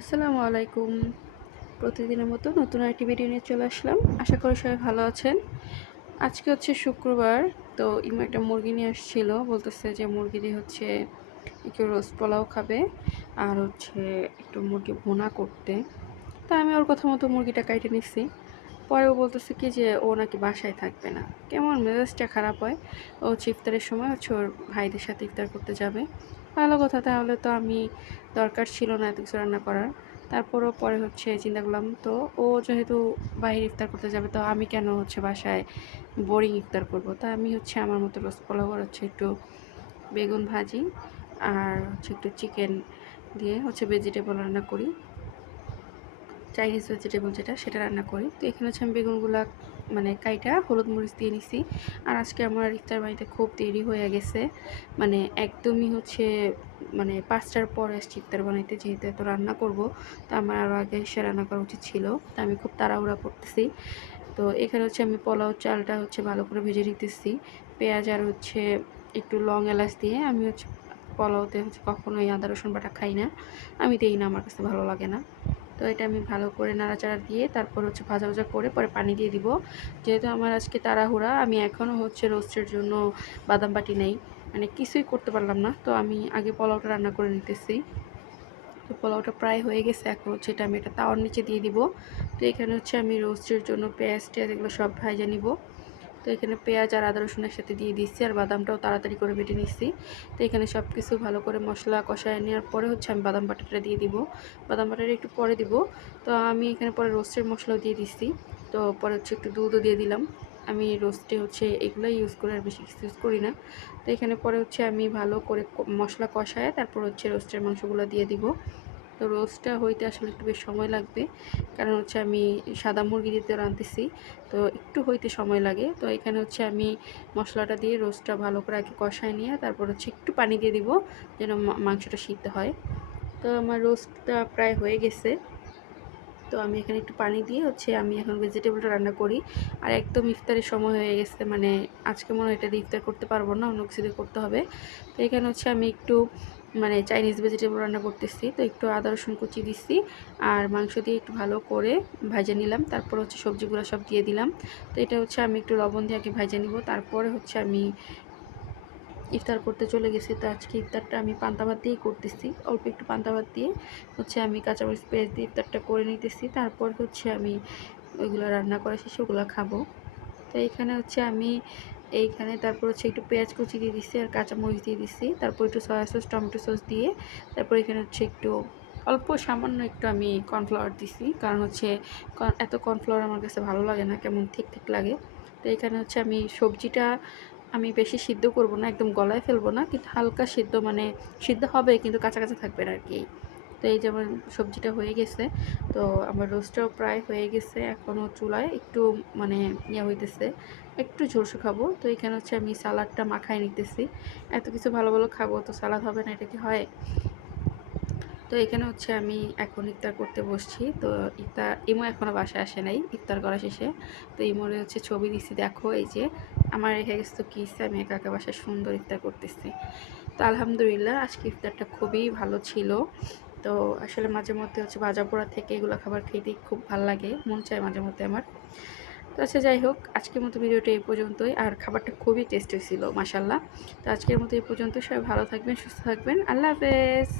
আসসালামু আলাইকুম। প্রতিদিনের মতো নতুন একটি ভিডিও নিয়ে চলে আসলাম। আশা করি সবাই ভালো আছেন। আজকে হচ্ছে শুক্রবার, তো ইমা একটা মুরগি নিয়ে আসছিল। বলতেছে যে মুরগি দিয়ে হচ্ছে একটু রোস্ট পোলাও খাবে আর হচ্ছে একটু মুরগি ভুনা করতে। তা আমি ওর কথা মতো মুরগিটা কাইটে নিচ্ছি পরেও বলতেছে কি যে ও নাকি বাসায় থাকবে না। কেমন মেজাজটা খারাপ হয়। ও হচ্ছে ইফতারের সময় হচ্ছে ওর ভাইদের সাথে ইফতার করতে যাবে। ভালো কথা, তাহলে তো আমি দরকার ছিল না এত কিছু রান্না করার। তারপরও পরে হচ্ছে চিন্তা করলাম, তো ও যেহেতু বাইরে ইফতার করতে যাবে, তো আমি কেন হচ্ছে বাসায় বোরিং ইফতার করব? তা আমি হচ্ছে আমার মতো আর হচ্ছে একটু বেগুন ভাজি আর হচ্ছে একটু চিকেন দিয়ে হচ্ছে ভেজিটেবল রান্না করি। চাইনিজ ভেজিটেবল যেটা, সেটা রান্না করি। তো এখানে হচ্ছে আমি বেগুনগুলা মানে কাইটা হলুদ মরিচ দিয়ে নিছি। আর আজকে আমার ইফতার বাড়িতে খুব দেরি হয়ে গেছে। মানে একদমই হচ্ছে মানে পাঁচটার পর আসছি ইফতার বানাইতে যেহেতু এত রান্না করব, তো আমার আরও আগে এসে রান্না করা উচিত ছিল, তা আমি খুব তাড়াহুড়া করতেছি। তো এখানে হচ্ছে আমি পোলাও চালটা হচ্ছে ভালো করে ভেজে নিতেছি। পেঁয়াজ আর হচ্ছে একটু লং এলাচ দিয়ে আমি হচ্ছে পোলাওতে হচ্ছে কখনোই আদা রসুন বাটা খাই না। আমি দিই না, আমার কাছে ভালো লাগে না। তো এটা আমি ভালো করে নাড়াচাড়া দিয়ে তারপর হচ্ছে ভাজা ভাজা করে পরে পানি দিয়ে দিব। যেহেতু আমার আজকে তাড়াহুড়া, আমি এখনও হচ্ছে রোস্টের জন্য বাদাম বাটি নেই। মানে কিছুই করতে পারলাম না, তো আমি আগে পোলাওটা রান্না করে নিতেছি। তো পোলাওটা প্রায় হয়ে গেছে, এখন হচ্ছে এটা আমি এটা তাওয়ার নিচে দিয়ে দিব। তো এখানে হচ্ছে আমি রোস্টের জন্য পেঁয়াজ টেয়াজ এগুলো সব ভাজা নিব। তো এখানে পেঁয়াজ আর আদা রসুন একসাথে দিয়ে দিচ্ছি আর বাদামটাও তাড়াতাড়ি করে বেটে নিচ্ছি তো এখানে সব কিছু ভালো করে মশলা কষায় নেওয়ার পরে হচ্ছে আমি বাদাম বাটাটা দিয়ে দিব। বাদাম বাটাটা একটু পরে দিব। তো আমি এখানে পরে রোস্টের মশলাও দিয়ে দিচ্ছি তো পরে হচ্ছে একটু দুধও দিয়ে দিলাম। আমি রোস্টে হচ্ছে এগুলোই ইউজ করি আর বেশি কিছু ইউজ করি না। তো এখানে পরে হচ্ছে আমি ভালো করে মশলা কষায় তারপর হচ্ছে রোস্টের মাংসগুলো দিয়ে দিব। তো রোস্টটা হইতে আসলে একটু বেশ সময় লাগবে। কারণ হচ্ছে আমি সাদা মুরগি দিতে রাঁধতেছি, তো একটু হইতে সময় লাগে। তো এখানে হচ্ছে আমি মশলাটা দিয়ে রোস্টটা ভালো করে আগে কষায় নিয়ে তারপর হচ্ছে একটু পানি দিয়ে দিব যেন মাংসটা সিদ্ধ হয়। তো আমার রোস্টটা প্রায় হয়ে গেছে। তো আমি এখানে একটু পানি দিয়ে হচ্ছে আমি এখন ভেজিটেবলটা রান্না করি। আর একদম ইফতারের সময় হয়ে গেছে মানে আজকে মনে হয় এটা ইফতার করতে পারব না, অন্য কিছু দিয়ে করতে হবে। তো এখানে হচ্ছে আমি একটু মানে চাইনিজ ভেজিটেবল রান্না করতেছি, তো একটু আদা, রসুন কুচি দিচ্ছি আর মাংস দিয়ে একটু ভালো করে ভাজে নিলাম। তারপর হচ্ছে সবজিগুলো সব দিয়ে দিলাম। তো এটা হচ্ছে আমি একটু লবণ দিয়ে আগে ভাজে নিব, তারপরে হচ্ছে আমি ইফতার করতে চলে গেছি। তো আজকে ইফতারটা আমি ভাত দিয়েই করতেছি, অল্প একটু ভাত দিয়ে হচ্ছে আমি কাঁচামরিচ পেঁয়াজ দিয়ে ইফতারটা করে নিতেছি। তারপর হচ্ছে আমি ওইগুলো রান্না করা শেষে ওগুলো খাব। তো এখানে হচ্ছে আমি এইখানে তারপর হচ্ছে একটু পেঁয়াজ কুচি দিয়ে দিচ্ছি আর কাঁচামরিচ দিয়ে দিচ্ছি তারপর একটু সয়া সস টমেটো সস দিয়ে তারপর এখানে হচ্ছে একটু অল্প সামান্য একটু আমি কর্নফ্লাওয়ার দিছি। কারণ হচ্ছে এত কর্নফ্লাওয়ার আমার কাছে ভালো লাগে না, কেমন ঠিক ঠিক লাগে। তো এখানে হচ্ছে আমি সবজিটা আমি বেশি সিদ্ধ করব না, একদম গলায় ফেলব না, কিন্তু হালকা সিদ্ধ মানে সিদ্ধ হবে, কিন্তু কাঁচা কাঁচা থাকবে না আর কি। তো এই যেমন সবজিটা হয়ে গেছে, তো আমার রোস্টটাও প্রায় হয়ে গেছে এখনও চুলায়, একটু মানে ইয়ে হইতেছে, একটু ঝোলসো খাব। তো এখানে হচ্ছে আমি সালাডটা মাখায় নিতেছি, এত কিছু ভালো ভালো খাব তো সালাদ হবে না, এটা কি হয়? তো এখানে হচ্ছে আমি এখন ইফতার করতে বসছি, তো ইফতার, ইমো এখনও বাসায় আসে নাই, ইফতার করা শেষে। তো ইমোরে হচ্ছে ছবি দিচ্ছি দেখো এই যে আমার রেখে গেছে তো কী আমি একা একা বাসায় সুন্দর ইফতার করতেছি। তো আলহামদুলিল্লাহ, আজকে ইফতারটা খুবই ভালো ছিল। তো আসলে মাঝে মধ্যে হচ্ছে ভাজা পোড়া থেকে এগুলো খাবার খেতেই খুব ভালো লাগে, মন চায় মাঝে মধ্যে আমার। তো আচ্ছা যাই হোক, আজকের মতো ভিডিওটা এই পর্যন্তই। আর খাবারটা খুবই টেস্টি ছিল মাসাল্লাহ তো আজকের মতো এই পর্যন্ত, সবাই ভালো থাকবেন, সুস্থ থাকবেন। আল্লাহ হাফেজ!